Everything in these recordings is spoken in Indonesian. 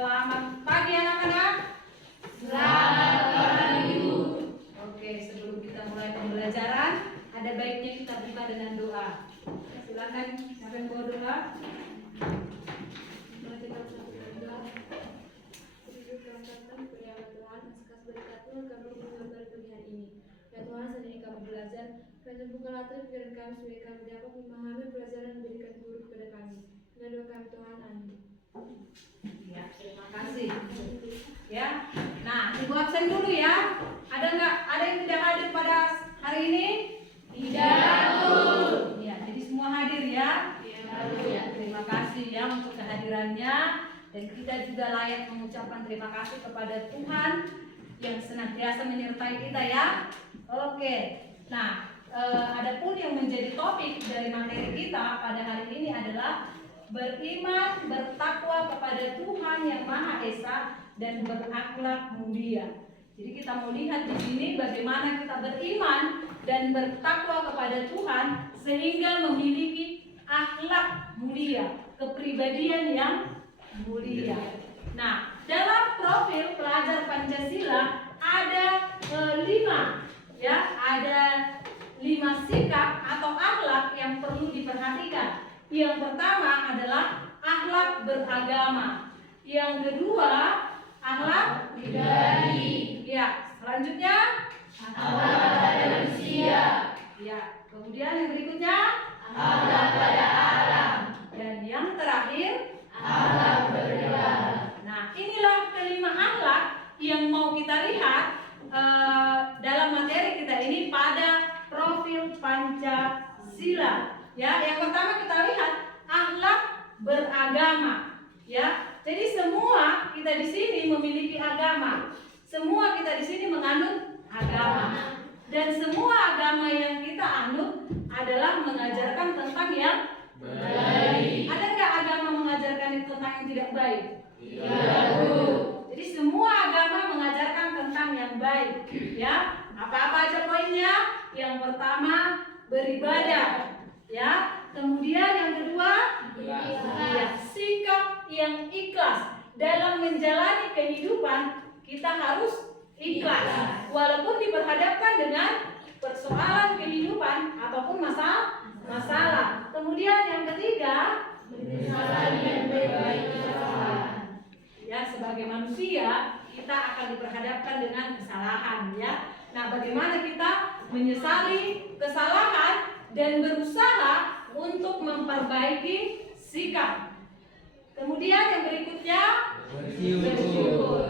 Selamat pagi anak-anak. Selamat pagi, Bu. Oke, sebelum kita mulai pembelajaran, ada baiknya kita buka dengan doa. Silakan, siapa yang bawa doa? Mari kita bersatu dalam doa. Sujud dalam kata ya Tuhan, kasih berkat Tuhan kami berdoa pada pagi hari ini. Ya Tuhan, saat ini kami belajar, kami bukalah pikiran kami supaya kami dapat memahami pelajaran yang diberikan guru kepada kami. Dengan doa kami Tuhan, amin. Ya, terima kasih. Ya, nah ibu absen dulu ya. Ada nggak? Ada yang tidak hadir pada hari ini? Tidak, Bu. Ya, jadi semua hadir ya. Iya. Ya, terima kasih ya untuk kehadirannya, dan kita juga layak mengucapkan terima kasih kepada Tuhan yang senantiasa menyertai kita ya. Oke, nah adapun yang menjadi topik dari materi kita pada hari ini adalah beriman, bertakwa kepada Tuhan yang Maha Esa dan berakhlak mulia. Jadi kita mau lihat di sini bagaimana kita beriman dan bertakwa kepada Tuhan sehingga memiliki akhlak mulia, kepribadian yang mulia. Nah, dalam profil pelajar Pancasila ada 5 sikap atau akhlak yang perlu diperhatikan. Yang pertama adalah akhlak beragama. Yang kedua, akhlak Pribadi. ya. Selanjutnya, Akhlak pada manusia. ya. Kemudian yang berikutnya, Akhlak pada alam. dan yang terakhir, Akhlak bernegara. nah, inilah kelima akhlak yang mau kita lihat dalam materi kita ini pada profil Pancasila. Ya, yang pertama kita lihat akhlak beragama. Ya, jadi semua kita di sini memiliki agama. Semua kita di sini menganut agama. Dan semua agama yang kita anut adalah mengajarkan tentang yang Baik. Ada nggak agama mengajarkan tentang yang tidak baik? Iya, Bu. Jadi semua agama mengajarkan tentang yang baik, ya. Apa-apa aja poinnya? Yang pertama beribadah, ya. Kemudian yang kedua, ya, sikap yang ikhlas dalam menjalani kehidupan. Kita harus ikhlas, walaupun diperhadapkan dengan persoalan kehidupan ataupun masalah. Kemudian yang ketiga, Menyesali dan memperbaiki kesalahan. ya, sebagai manusia kita akan diperhadapkan dengan kesalahan, ya. Nah, bagaimana kita menyesali kesalahan dan berusaha untuk memperbaiki sikap. Kemudian yang berikutnya, bersyukur.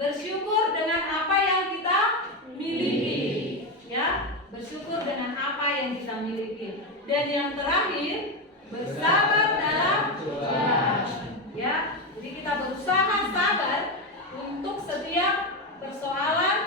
Bersyukur dengan apa yang kita miliki, ya. Bersyukur dengan apa yang kita miliki. Dan yang terakhir, bersabar dalam Cobaan. ya. Jadi kita berusaha sabar untuk setiap persoalan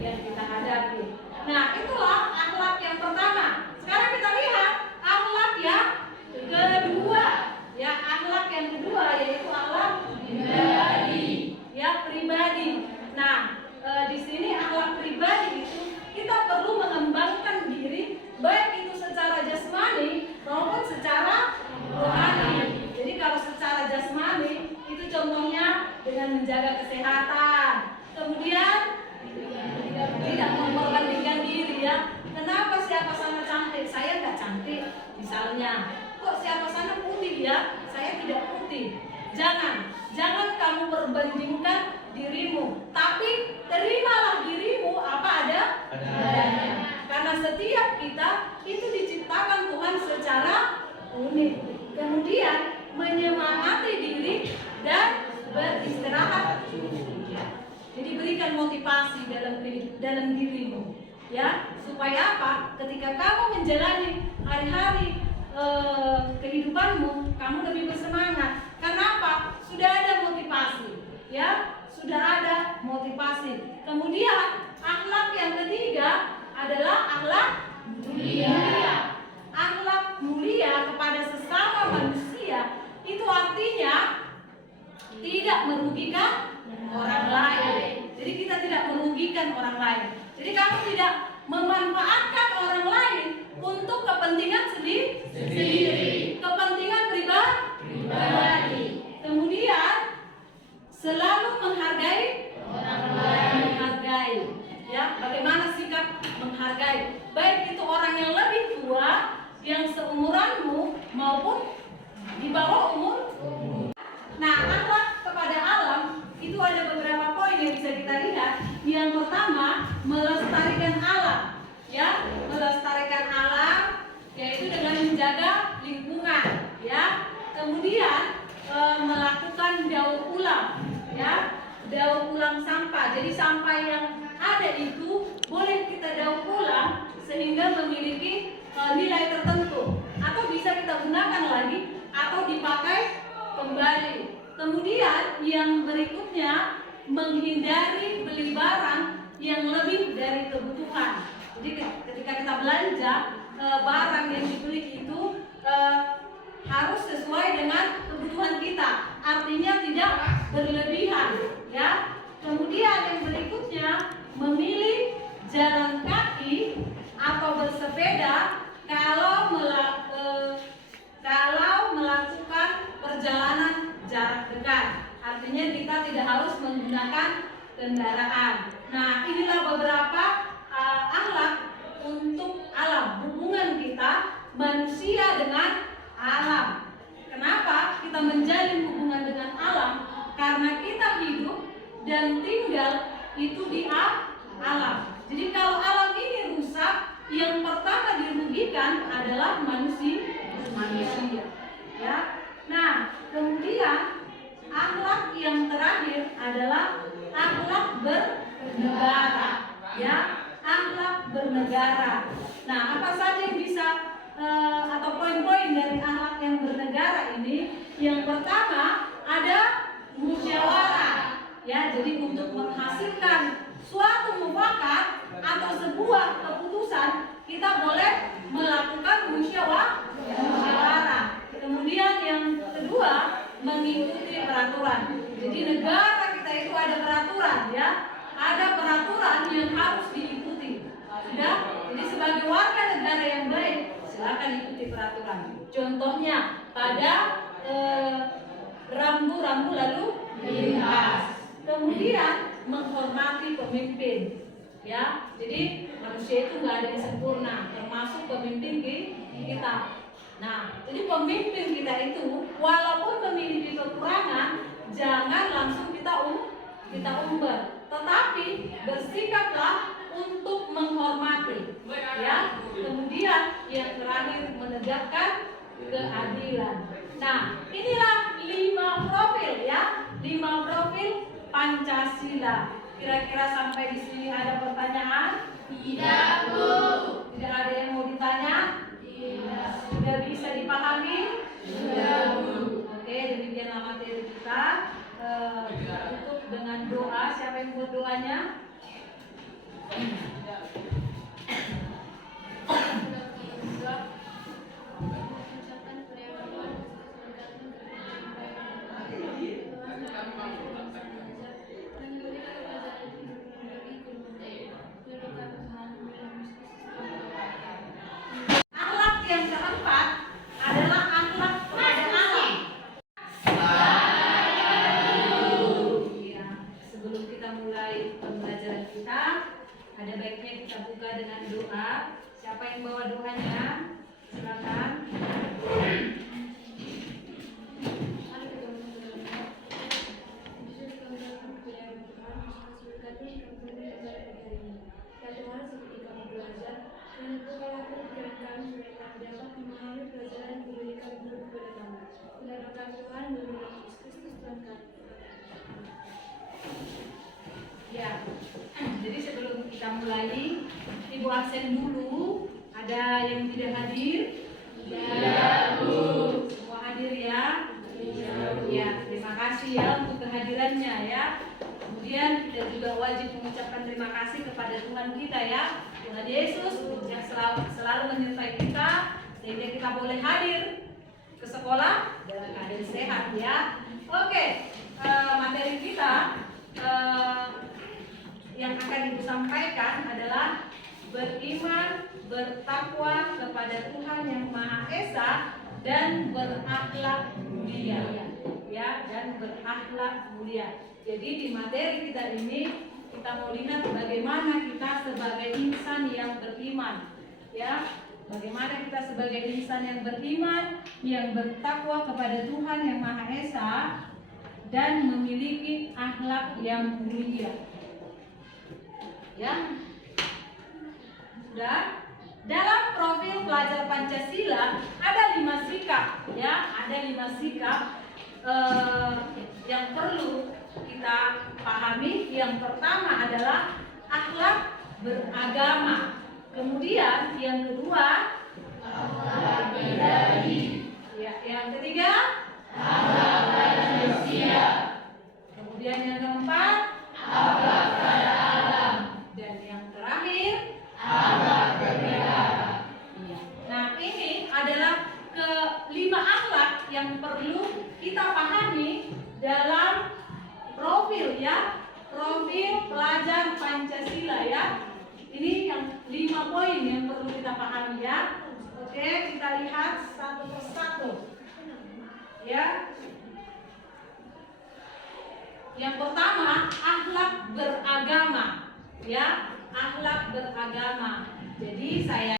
yang kita hadapi. Nah, itulah akhlak yang pertama. Sekarang kita lihat akhlak yang kedua. Ya, akhlak yang kedua yaitu akhlak Pribadi. ya, pribadi. Nah, di sini akhlak pribadi itu kita perlu mengembangkan diri baik itu secara jasmani maupun secara rohani. Jadi kalau secara jasmani itu contohnya dengan menjaga kesehatan, kemudian tidak memperbandingkan diri, ya. Kenapa siapa sana cantik, saya nggak cantik, misalnya. Kok siapa sana putih, ya, saya tidak putih. Jangan kamu perbandingkan dirimu, tapi terimalah dirimu apa adanya. Karena setiap kita itu diciptakan Tuhan secara unik. Kemudian menyemangati diri dan beristirahat. Jadi berikan motivasi dalam dirimu, ya, supaya apa? Ketika kamu menjalani hari-hari kehidupanmu, kamu lebih bersemangat. Karena apa? Sudah ada motivasi, ya, sudah ada motivasi. Kemudian akhlak yang ketiga adalah akhlak mulia. Akhlak mulia kepada sesama manusia itu artinya tidak merugikan orang lain. Jadi kita tidak merugikan orang lain. Jadi kamu tidak memanfaatkan orang lain untuk kepentingan sendiri, kepentingan pribadi. Kemudian hargai, baik itu orang yang lebih tua, yang seumuranmu maupun di bawah umur. Nah, akhlak kepada alam itu ada beberapa poin yang bisa kita lihat. Yang pertama, melestarikan alam, ya, melestarikan alam, yaitu dengan menjaga lingkungan, ya. Kemudian melakukan daur ulang, ya, daur ulang sampah. Jadi sampah yang ada itu boleh kita daur ulang sehingga memiliki nilai tertentu, atau bisa kita gunakan lagi atau dipakai kembali. Kemudian yang berikutnya, menghindari beli barang yang lebih dari kebutuhan. Jadi ketika kita belanja, barang yang dibeli itu harus sesuai dengan kebutuhan kita, artinya tidak berlebihan, ya. Kemudian yang berikutnya, memilih jalan kaki atau bersepeda kalau melakukan perjalanan jarak dekat, artinya kita tidak harus menggunakan kendaraan. Nah, inilah beberapa akhlak untuk alam, hubungan kita manusia dengan alam. Kenapa kita menjalin hubungan dengan alam? Karena kita hidup dan tinggal itu di alam. Jadi kalau alam ini rusak, yang pertama dirugikan adalah manusia. Ya. Nah, kemudian akhlak yang terakhir adalah akhlak bernegara, ya, akhlak bernegara. Nah, apa saja yang bisa atau poin-poin dari akhlak yang bernegara ini? Yang pertama ada musyawarah, ya. Jadi untuk menghasilkan suatu mufakat atau sebuah keputusan, kita boleh melakukan musyawarah. Kemudian yang kedua, mengikuti peraturan. Jadi negara kita itu ada peraturan, ya, ada peraturan yang harus diikuti. Sudah. Jadi sebagai warga negara yang baik, silakan ikuti peraturan. Contohnya pada rambu-rambu lalu lintas. Kemudian menghormati pemimpin, ya. Jadi manusia itu nggak ada yang sempurna, termasuk pemimpin kita. Nah, jadi pemimpin kita itu walaupun memiliki kekurangan, jangan langsung kita umbar, tetapi bersikaplah untuk menghormati, ya. Kemudian yang terakhir, menegakkan keadilan. Nah, inilah 5 profil, ya, 5 profil Pancasila. Kira-kira sampai di sini ada pertanyaan? Tidak, Bu. Tidak ada yang mau ditanya? Tidak. Sudah bisa dipahami? Sudah, Bu. Oke, demikianlah materi kita. Tutup dengan doa. Siapa yang buat doanya? Akhlak yang keempat adalah akhlak kepada alam. Ya, sebelum kita mulai pembelajaran kita, ada baiknya kita buka dengan doa. Siapa yang bawa doanya? Silakan. Tuhan, seperti kami belajar, dan bukalah pikiran kami supaya kami dapat memahami pelajaran yang diberikan guru kepada kami. Benarkan Tuhan, dalam nama Yesus Kristus Tuhan kami. Ya, jadi sebelum kita mulai, Ibu absen dulu. Ada yang tidak hadir? Tidak, Bu. Semua hadir, ya? Iya, Bu. Ya, terima kasih ya untuk kehadirannya, ya. Kemudian kita juga wajib mengucapkan terima kasih kepada Tuhan kita, ya, Tuhan Yesus yang selalu menyertai kita sehingga kita boleh hadir ke sekolah dalam keadaan sehat, ya. Oke, materi kita yang akan Ibu sampaikan adalah beriman, bertakwa kepada Tuhan yang Maha Esa dan berakhlak mulia, ya, dan berakhlak mulia. Jadi di materi kita ini kita mau lihat bagaimana kita sebagai insan yang beriman, ya. Bagaimana kita sebagai insan yang beriman, yang bertakwa kepada Tuhan yang Maha Esa dan memiliki akhlak yang mulia. Ya. Sudah? Dalam profil pelajar Pancasila ada 5 sikap, ya, ada 5 sikap yang perlu kita pahami. Yang pertama adalah akhlak beragama. Kemudian yang kedua Akhlak pribadi. ya, yang ketiga Akhlak manusia. kemudian yang keempat Akhlak pada alam. dan yang terakhir. Akhlak bernegara. Iya. Nah, ini adalah kelima akhlak yang perlu kita pahami dalam profil, ya, profil pelajar Pancasila, ya. Ini yang 5 poin yang perlu kita pahami, ya. Oke, kita lihat satu persatu. Ya. Yang pertama, akhlak beragama, ya, akhlak beragama. Jadi saya